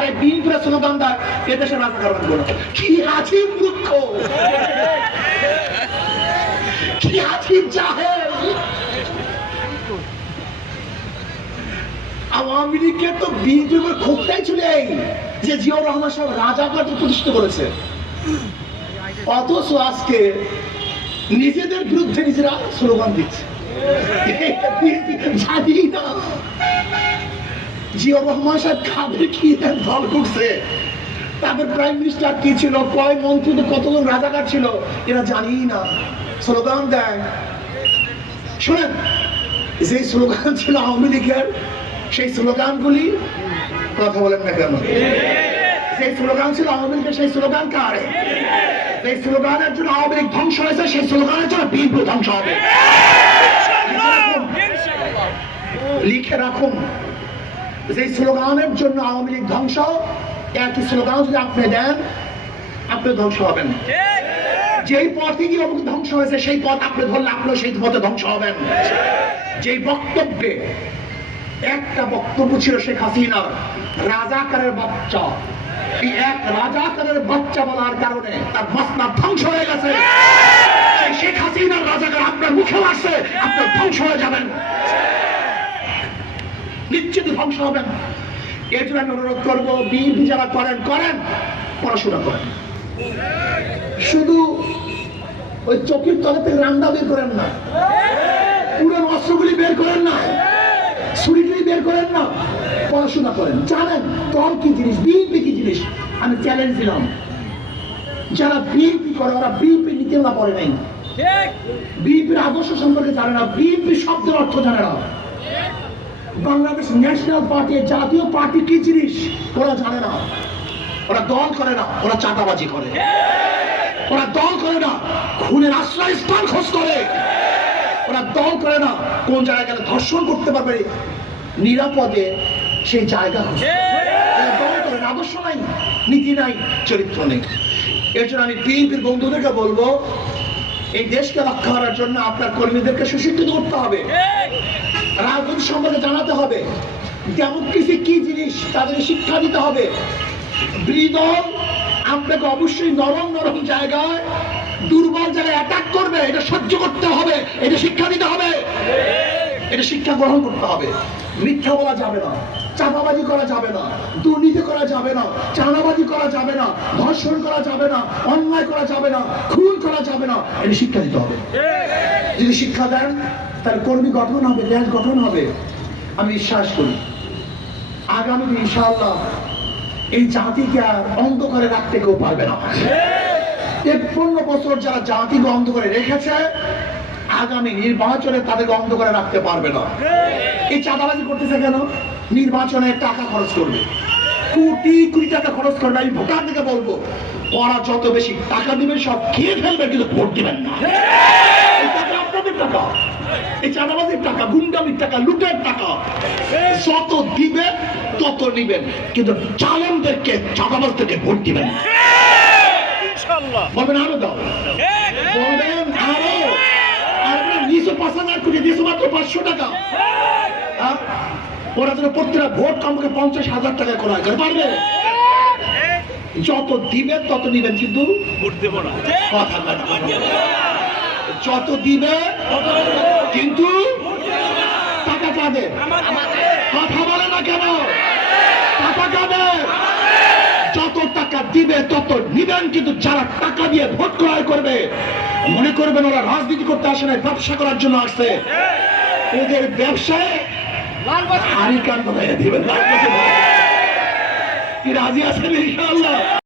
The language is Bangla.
আরে বিএনপির স্লোগান দেয় এদেশে রাজাকার রাখব না। কি আছিস মূর্খ কি আছিস জাহেল। আওয়ামী লীগের তো বিএনপির ক্ষোভটাই ছিল এই যে জিয়াউর রহমান সাহেব রাজাকার প্রতিষ্ঠা করেছে। অথচ আজকে নিজেদের বিরুদ্ধে নিজেরা স্লোগান দিচ্ছে। জানি না। জিয়াউর রহমান সাহেব খাবে কি দল করছে? তাদের প্রাইম মিনিস্টার কি ছিল? কয় মন্ত্রী কতজন রাজাকার ছিল? এরা জানি না। স্লোগান দেয়। শোনেন যে স্লোগান ছিল আওয়ামী লীগের, সেই স্লোগানগুলি কথা বলেন না কেন? সেই স্লোগান ছিল আওয়ামী লীগের, সেই স্লোগান কার? সেই স্লোগানের জন্য আওয়ামী লীগ ধ্বংস হয়েছে, সেই স্লোগানের জন্য বিএনপি ধ্বংস হবে। লিখে রাখুন। যে স্লোগানের জন্য আওয়ামী লীগ ধ্বংস একই স্লোগান যদি আপনি দেন, আপনি ধ্বংস হবেন। যেই পথে গিয়ে অমুক ধ্বংস হয়েছে, সেই পথ আপনি ধরলে আপনিও সেই পথে ধ্বংস হবেন। যেই বক্তব্যে একটা বক্তব্য ছিল শেখ হাসিনার, রাজাকারের বাচ্চা। এই এক রাজাকারের বাচ্চা বলার কারণে তার মসনা ধ্বংস হয়ে গেছে। শেখ হাসিনার রাজাকার আপনার মুখেও আসছে আপনার ধ্বংস হয়ে যাবেন। নিশ্চিত ধ্বংস হবেন এর জন্য আমি অনুরোধ করব বিএনপি যারা করেন করেন পড়াশোনা করেন। শুধু ওই চোখের তলে থেকে রান্না বের করেন না পুরনো অস্ত্রগুলি বের করেন না ছুরিগুলি বের করেন না পড়াশোনা করেন। জানেন দল কি জিনিস বিএনপি কি জিনিস? আমি চ্যালেঞ্জ দিলাম। যারা বিএনপি করে ওরা বিএনপি নীতি ওরা পড়ে নাই। বিএনপির আদর্শ সম্পর্কে জানে না বিএনপি শব্দের অর্থ জানে না। বাংলাদেশ ন্যাশনাল পার্টি জাতীয় পার্টি কি জিনিস? ওরা জানে না। ওরা দল করে না, ওরা চাঁদাবাজি করে। ওরা দল করে না, খুনের আশ্রয় স্থান খোঁজ করে। ওরা দল করে না, কোন জায়গায় গেলে ধর্ষণ করতে পারবে। নিরাপদে সেই জায়গা দল আদর্শ নাই, নীতি নাই, চরিত্র নেই। এর জন্য আমি বিএনপির বন্ধুদেরকে বলব, এই দেশকে রক্ষা করার জন্য আপনার কর্মীদেরকে সুশিক্ষিত করতে হবে। রাজনীতি সম্পর্কে জানাতে হবে। ডেমোক্রেসি কি জিনিস? তাদের শিক্ষা দিতে হবে। বিদল আপনাকে অবশ্যই নরম নরম জায়গায়, দুর্বল জায়গায় অ্যাটাক করবে। এটা সহ্য করতে হবে। এটা শিক্ষা দিতে হবে। এটা শিক্ষা গ্রহণ করতে হবে। মিথ্যা বলা যাবে না। চাপাবাজি করা যাবে না। দুর্নীতি করা যাবে না। চাঁদাবাজি করা যাবে না। ধর্ষণ করা যাবে না। অন্যায় করা যাবে না। খুন করা যাবে না। এটা শিক্ষা দিতে হবে। যদি শিক্ষা দেন তার কর্মী গঠন হবে দেশ গঠন হবে আমি বিশ্বাস করি। আগামী দিন ইনশাআল্লাহ এই জাতিকে আর অন্ধকারে রাখতে কেউ পারবে না। তেপ্পন্ন বছর যারা জাতিকে অন্ধকারে রেখেছে আগামী নির্বাচনে তাদেরকে অন্ধকারে রাখতে পারবে না। এই চাঁদাবাজি করতেছে কেন? নির্বাচনে টাকা খরচ করবে। কোটি কোটি টাকা খরচ করবে আমি ভোটার থেকে বলব ওরা যত বেশি টাকা দিবে সব খেয়ে ফেলবে কিন্তু ভোট দিবেন না। আপনাদের টাকা। এই চাঁদাবাজির টাকা গুন্ডামির টাকা লুটের টাকা। যত দিবে তত নিবেন। কিন্তু চাঁদাবাজদেরকে ভোট দিবেন বলবেন আরও দাও। বলবেন আরও। হাজার কোটি দিয়েছে মাত্র পাঁচশো টাকা। হ্যাঁ? ওরা যেন প্রত্যেকটা ভোট কমকে পঞ্চাশ হাজার টাকা করা। হয় পারবে? যত দিবেন তত নিবেন কিন্তু কথা। যত দিবে, কিন্তু টাকা কাঁদে। কথা বলে না কেন? টাকা কাঁদে। যত টাকা দিবে, তত নিবেন, কিন্তু যারা টাকা দিয়ে ভোট ক্রয় করবে, মনে করবেন ওরা রাজনীতি করতে আসে না ব্যবসা করার জন্য আসছে। ওদের ব্যবসায় হারি কান বানাইয়া দিবেন রাজি আছেন ইনশাআল্লাহ?